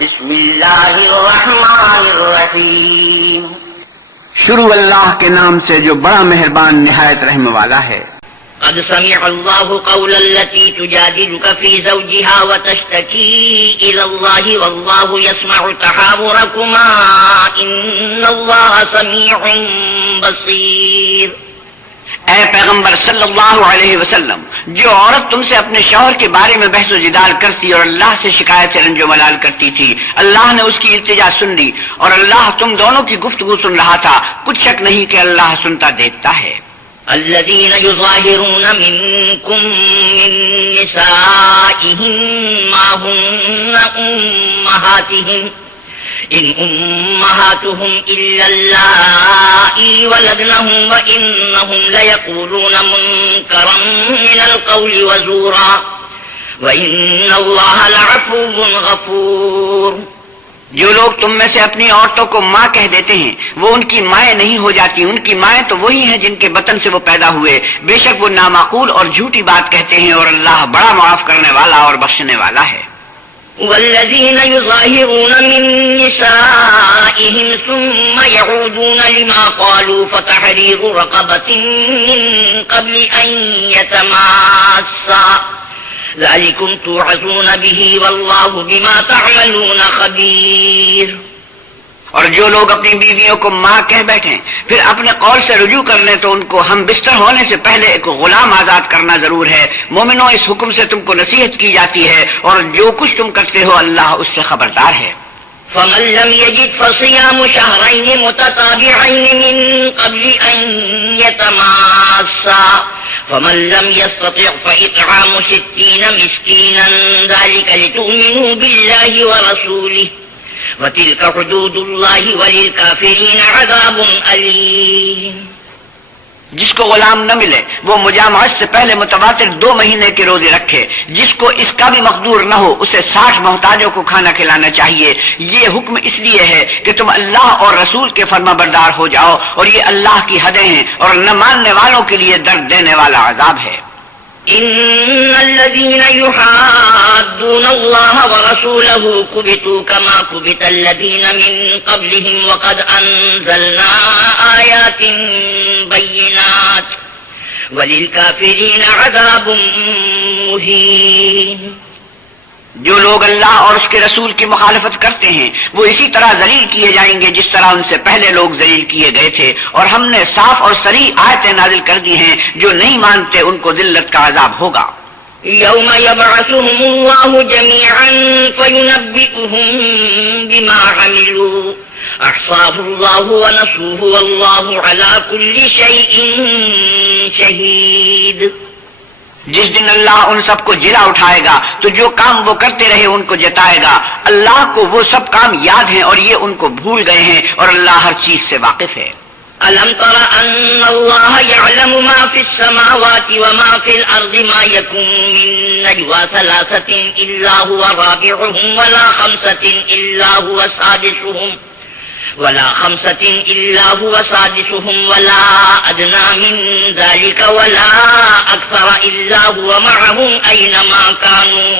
بسم اللہ الرحمن الرحیم. شروع اللہ کے نام سے جو بڑا مہربان نہایت رحم والا ہے. قد سمع الله قول التي تجادلك في زوجها وتشتكي إلى الله والله يسمع تحاوركما إن الله سميع بصير. اے پیغمبر صلی اللہ علیہ وسلم، جو عورت تم سے اپنے شوہر کے بارے میں بحث و جدال کرتی اور اللہ سے شکایت رنج و ملال کرتی تھی، اللہ نے اس کی التجا سن لی اور اللہ تم دونوں کی گفتگو سن رہا تھا. کچھ شک نہیں کہ اللہ سنتا دیکھتا ہے. الذين يظاهرون منكم من نسائهم ما هن أمهاتهم إن أمهاتهم إلا اللائي ولدنهم وإنهم ليقولون منكرا من القول وزورا وإن الله لعفو غفور. جو لوگ تم میں سے اپنی عورتوں کو ماں کہہ دیتے ہیں وہ ان کی مائیں نہیں ہو جاتی، ان کی مائیں تو وہی ہیں جن کے بطن سے وہ پیدا ہوئے. بے شک وہ نامعقول اور جھوٹی بات کہتے ہیں اور اللہ بڑا معاف کرنے والا اور بخشنے والا ہے. والذين يظاهرون من نسائهم ثم يعودون لما قالوا فتحرير رقبة من قبل أن يتماسا ذلكم توعظون به والله بما تعملون خبير. اور جو لوگ اپنی بیویوں کو ماں کہہ بیٹھیں پھر اپنے قول سے رجوع کر لیں تو ان کو ہم بستر ہونے سے پہلے ایک غلام آزاد کرنا ضرور ہے. مومنوں، اس حکم سے تم کو نصیحت کی جاتی ہے اور جو کچھ تم کرتے ہو اللہ اس سے خبردار ہے. فمن لم يجد فصيام شهرين متتابعين من قبل أن يتماسا فمن لم يستطع فإطعام 60 مسكينا ذلك لتؤمنوا بالله ورسوله وتلك حدود الله وللكافرين عذاب أليم. جس کو غلام نہ ملے وہ مجامعت سے پہلے متواتر 2 مہینے کے روزے رکھے. جس کو اس کا بھی مقدور نہ ہو اسے 60 محتاجوں کو کھانا کھلانا چاہیے. یہ حکم اس لیے ہے کہ تم اللہ اور رسول کے فرما بردار ہو جاؤ اور یہ اللہ کی حدیں ہیں اور نہ ماننے والوں کے لیے درد دینے والا عذاب ہے. إن الذين يحادون الله ورسوله كبتوا كما كبت الذين من قبلهم وقد أنزلنا آيات بينات وللكافرين عذاب مهين. جو لوگ اللہ اور اس کے رسول کی مخالفت کرتے ہیں وہ اسی طرح ذلیل کیے جائیں گے جس طرح ان سے پہلے لوگ ذلیل کیے گئے تھے، اور ہم نے صاف اور صریح آیتیں نازل کر دی ہیں. جو نہیں مانتے ان کو ذلت کا عذاب ہوگا. يوم يبعثهم الله جميعا فينبئهم بما عملوا أحصاه الله ونسوه والله على كل شيء شهيد. جس دن اللہ ان سب کو جلا اٹھائے گا تو جو کام وہ کرتے رہے ان کو جتائے گا. اللہ کو وہ سب کام یاد ہیں اور یہ ان کو بھول گئے ہیں اور اللہ ہر چیز سے واقف ہے. ألم تر أن الله يعلم ما في السماوات وما في الأرض ما يكون من نجوى 3 إلا هو رابعهم ولا 5 إلا هو سادسهم ولا أدنى من ذلك ولا أكثر إلا هو معهم أينما كانوا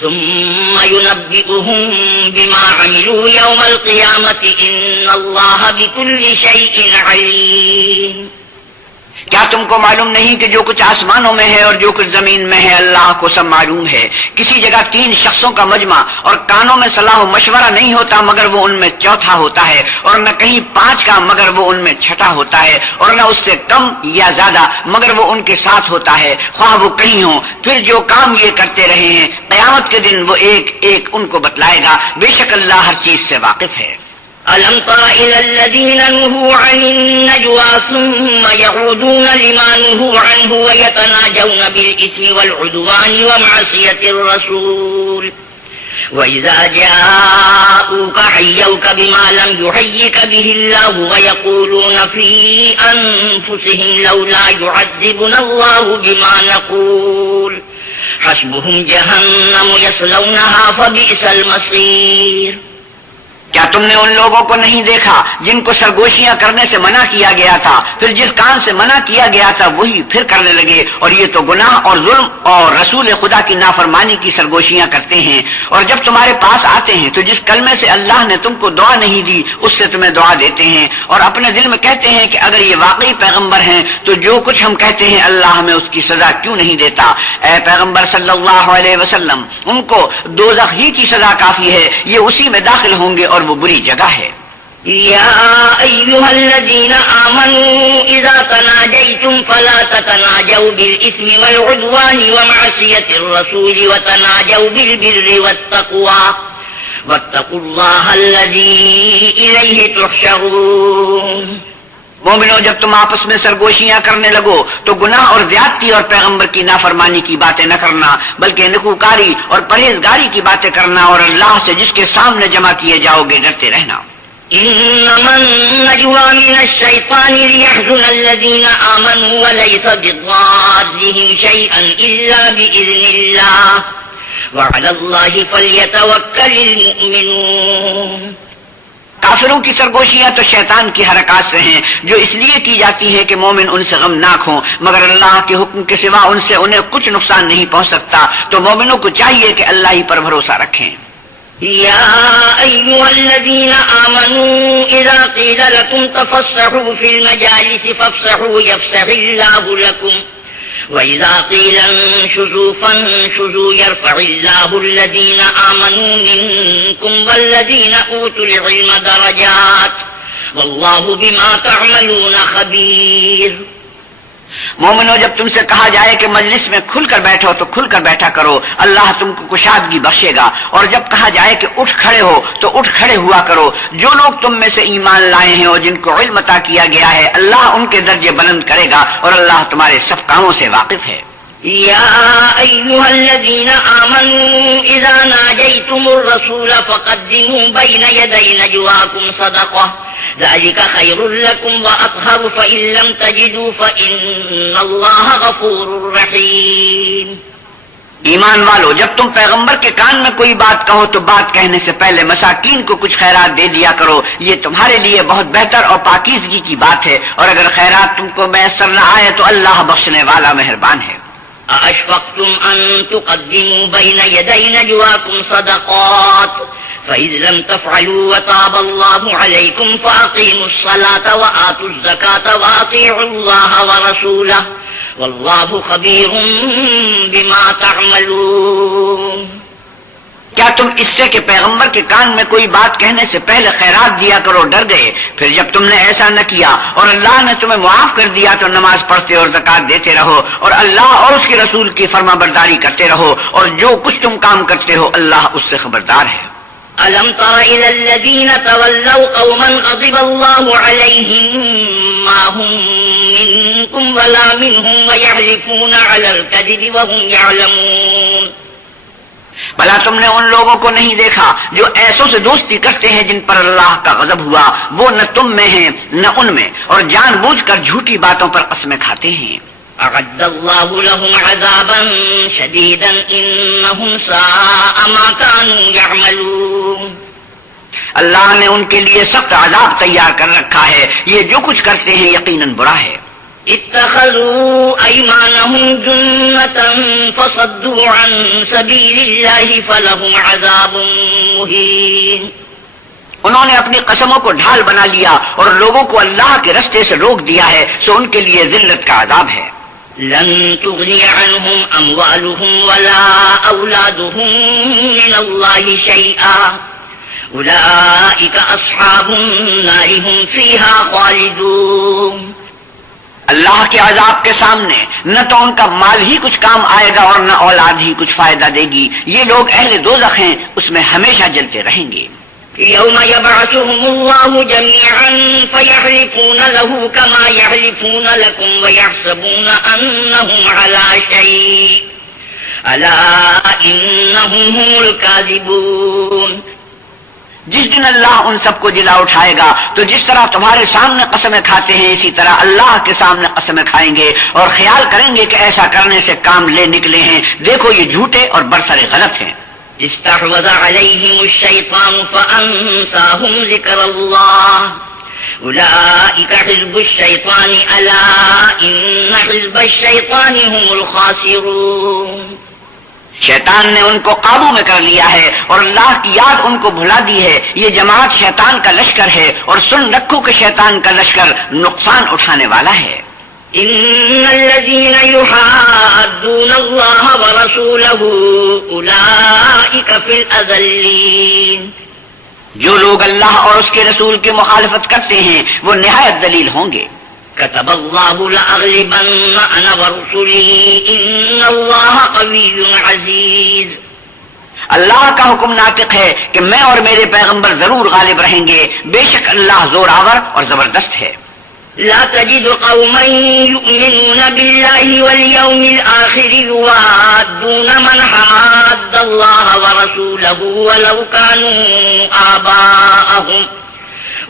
ثم ينبئهم بما عملوا يوم القيامة إن الله بكل شيء عليم. کیا تم کو معلوم نہیں کہ جو کچھ آسمانوں میں ہے اور جو کچھ زمین میں ہے اللہ کو سب معلوم ہے. کسی جگہ 3 شخصوں کا مجمع اور کانوں میں صلاح و مشورہ نہیں ہوتا مگر وہ ان میں چوتھا ہوتا ہے، اور نہ کہیں 5 کا مگر وہ ان میں چھٹا ہوتا ہے، اور نہ اس سے کم یا زیادہ مگر وہ ان کے ساتھ ہوتا ہے، خواہ وہ کہیں ہوں. پھر جو کام یہ کرتے رہے ہیں قیامت کے دن وہ ایک ایک ان کو بتلائے گا. بے شک اللہ ہر چیز سے واقف ہے. ألم تر إلى الذين نهوا عن النجوى ثم يعودون لما نهوا عنه ويتناجون بالإثم والعدوان ومعصية الرسول وإذا جاءوك حيوك بما لم يحيك به الله ويقولون في أنفسهم لولا يعذبنا الله بما نقول حسبهم جهنم يصلونها فبئس المصير. کیا تم نے ان لوگوں کو نہیں دیکھا جن کو سرگوشیاں کرنے سے منع کیا گیا تھا، پھر جس کام سے منع کیا گیا تھا وہی پھر کرنے لگے، اور یہ تو گناہ اور ظلم اور رسول خدا کی نافرمانی کی سرگوشیاں کرتے ہیں۔ اور جب تمہارے پاس آتے ہیں تو جس کلمے سے اللہ نے تم کو دعا نہیں دی اس سے تمہیں دعا دیتے ہیں، اور اپنے دل میں کہتے ہیں کہ اگر یہ واقعی پیغمبر ہیں تو جو کچھ ہم کہتے ہیں اللہ ہمیں اس کی سزا کیوں نہیں دیتا۔ اے پیغمبر صلی اللہ علیہ وسلم، ان کو دوزخ ہی کی سزا کافی ہے، یہ اسی میں داخل ہوں گے اور وہ بری جگہ ہے۔ یا ایھا الذین آمنوا اذا تناجیتم فلا تتناجوا بالاسم والعدوان ومعصیۃ الرسول وتناجوا بالبر والتقوى واتقوا اللہ الذی الیہ تحشرون۔ مومنو، جب تم آپس میں سرگوشیاں کرنے لگو تو گناہ اور زیادتی اور پیغمبر کی نافرمانی کی باتیں نہ کرنا، بلکہ نکوکاری اور پرہیزگاری کی باتیں کرنا، اور اللہ سے جس کے سامنے جمع کیے جاؤ گے ڈرتے رہنا۔ انما النجوى من الشيطان ليحزن الذين آمنوا وليس بضارهم شيئا إلا بإذن الله وعلى الله فليتوكل المؤمنون۔ کافروں کی سرگوشیاں تو شیطان کی حرکات سے ہیں جو اس لیے کی جاتی ہے کہ مومن ان سے غمناک ہوں، مگر اللہ کے حکم کے سوا ان سے انہیں کچھ نقصان نہیں پہنچ سکتا، تو مومنوں کو چاہیے کہ اللہ ہی پر بھروسہ رکھیں۔ یا ایھا الذین آمنوا اذا قیل لکم تفسحوا فی المجالس فافسحوا یفسح اللہ لکم وَإِذَا قِيلَ انشُزُوا فَانشُزُوا يَرْفَعِ اللَّهُ الَّذِينَ آمَنُوا مِنكُمْ وَالَّذِينَ أُوتُوا الْعِلْمَ دَرَجَاتٍ وَاللَّهُ بِمَا تَعْمَلُونَ خَبِيرٌ۔ مومنو، جب تم سے کہا جائے کہ مجلس میں کھل کر بیٹھو تو کھل کر بیٹھا کرو، اللہ تم کو کشادگی بخشے گا، اور جب کہا جائے کہ اٹھ کھڑے ہو تو اٹھ کھڑے ہوا کرو۔ جو لوگ تم میں سے ایمان لائے ہیں اور جن کو علم عطا کیا گیا ہے، اللہ ان کے درجے بلند کرے گا، اور اللہ تمہارے سب کاموں سے واقف ہے۔ یا ایھا الذین آمنوا اذا ناجیتم الرسول فقدموا بین یدی نجواکم صدقہ ذلك خیر لکم واطہر فإن لم تجدوا فإن اللہ غفور رحیم۔ ایمان والو، جب تم پیغمبر کے کان میں کوئی بات کہو تو بات کہنے سے پہلے مساکین کو کچھ خیرات دے دیا کرو، یہ تمہارے لیے بہت بہتر اور پاکیزگی کی بات ہے، اور اگر خیرات تم کو میسر نہ آئے تو اللہ بخشنے والا مہربان ہے۔ أَأَشْفَقْتُمْ أَن تُقَدِّمُوا بَيْنَ يَدَيْ نَجْوَاكُمْ صَدَقَاتٍ فَإِذْ لَمْ تَفْعَلُوا وَتَابَ اللَّهُ عَلَيْكُمْ فَأَقِيمُوا الصَّلَاةَ وَآتُوا الزَّكَاةَ وَأَطِيعُوا اللَّهَ وَرَسُولَهُ وَاللَّهُ خَبِيرٌ بِمَا تَعْمَلُونَ۔ کیا تم اس سے کہ پیغمبر کے کان میں کوئی بات کہنے سے پہلے خیرات دیا کرو ڈر گئے؟ پھر جب تم نے ایسا نہ کیا اور اللہ نے تمہیں معاف کر دیا تو نماز پڑھتے اور زکوٰۃ دیتے رہو، اور اللہ اور اس کے رسول کی فرما برداری کرتے رہو، اور جو کچھ تم کام کرتے ہو اللہ اس سے خبردار ہے۔ أَلَمْ تَرَ إِلَى الَّذِينَ تَوَلَّوْا قَوْمًا غَضِبَ اللَّهُ عَلَيْهِمْ مَا هُمْ مِنكُمْ وَلَا مِنْهُمْ وَيَحْلِفُونَ عَلَى الْكَذِبِ وَهُمْ يَعْلَمُونَ۔ بھلا تم نے ان لوگوں کو نہیں دیکھا جو ایسوں سے دوستی کرتے ہیں جن پر اللہ کا غضب ہوا، وہ نہ تم میں ہیں نہ ان میں، اور جان بوجھ کر جھوٹی باتوں پر قسمیں کھاتے ہیں۔ أعد الله لهم عذابا شديدا إنهم ساء ما كانوا يعملون۔ اللہ نے ان کے لیے سخت عذاب تیار کر رکھا ہے، یہ جو کچھ کرتے ہیں یقیناً برا ہے۔ اتخذوا أيمانهم جنة فصدوا عن سبيل الله فلهم عذاب مهين۔ انہوں نے اپنی قسموں کو ڈھال بنا لیا اور لوگوں کو اللہ کے رستے سے روک دیا ہے، سو ان کے لیے ذلت کا عذاب ہے۔ لن تغني عنهم أموالهم ولا أولادهم من الله شيئا أولئك أصحاب النار هم فيها خالدون۔ اللہ کے عذاب کے سامنے نہ تو ان کا مال ہی کچھ کام آئے گا اور نہ اولاد ہی کچھ فائدہ دے گی، یہ لوگ اہل دوزخ ہیں، اس میں ہمیشہ جلتے رہیں گے۔ يوم يبعثهم الله جميعا فيحلفون له كما يحلفون لكم ويحسبون أنهم على شيء ألا إنهم هم الكاذبون۔ جس دن اللہ ان سب کو جلا اٹھائے گا تو جس طرح تمہارے سامنے قسمیں کھاتے ہیں اسی طرح اللہ کے سامنے قسمیں کھائیں گے، اور خیال کریں گے کہ ایسا کرنے سے کام لے نکلے ہیں، دیکھو یہ جھوٹے اور برسر غلط ہیں۔ استحوذ عليهم الشيطان فأنساهم ذكر الله أولئك حزب الشيطان ألا إن حزب الشيطان هم الخاسرون. شیطان نے ان کو قابو میں کر لیا ہے اور اللہ کی یاد ان کو بھلا دی ہے. یہ جماعت شیطان کا لشکر ہے اور سن رکھو کہ شیطان کا لشکر نقصان اٹھانے والا ہے. إن الذين يحادون الله ورسوله أولئك في الأذلين. جو لوگ اللہ اور اس کے رسول کی مخالفت کرتے ہیں وہ نہایت ذلیل ہوں گے. كتب الله لأغلبن أنا ورسلي إن الله قوي عزيز. اللہ کا حکم ناطق ہے کہ میں اور میرے پیغمبر ضرور غالب رہیں گے. بے شک اللہ زور آور اور زبردست ہے. لا تجد قوما يؤمنون بالله واليوم الآخر يوادون من حاد الله ورسوله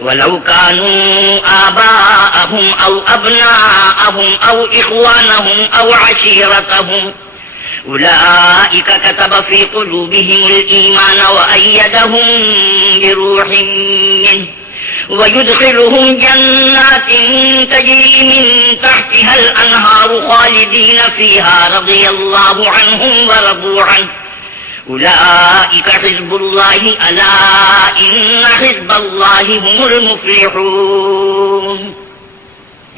ولو كانوا آباءهم أو أبناءهم أو إخوانهم أو عشيرتهم أولئك كتب في قلوبهم الإيمان وأيدهم بروح منه ويدخلهم جنات تجري من تحتها الأنهار خالدين فيها رضي الله عنهم ورضوا عنه أولئك حزب الله ألا إن حزب الله هم المفلحون.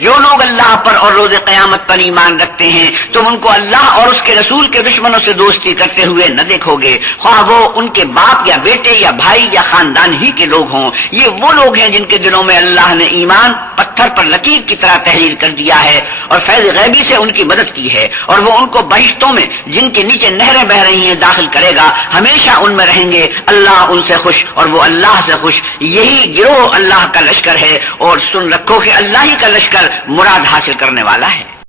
جو لوگ اللہ پر اور روز قیامت پر ایمان رکھتے ہیں تم ان کو اللہ اور اس کے رسول کے دشمنوں سے دوستی کرتے ہوئے نہ دیکھو گے، خواہ وہ ان کے باپ یا بیٹے یا بھائی یا خاندان ہی کے لوگ ہوں. یہ وہ لوگ ہیں جن کے دلوں میں اللہ نے ایمان پتھر پر لکیر کی طرح تحریر کر دیا ہے اور فیض غیبی سے ان کی مدد کی ہے، اور وہ ان کو بہشتوں میں جن کے نیچے نہریں بہ رہی ہیں داخل کرے گا. ہمیشہ ان میں رہیں گے. اللہ ان سے خوش اور وہ اللہ سے خوش. یہی گروہ اللہ کا لشکر ہے، اور سن رکھو کہ اللہ ہی کا لشکر مراد حاصل کرنے والا ہے.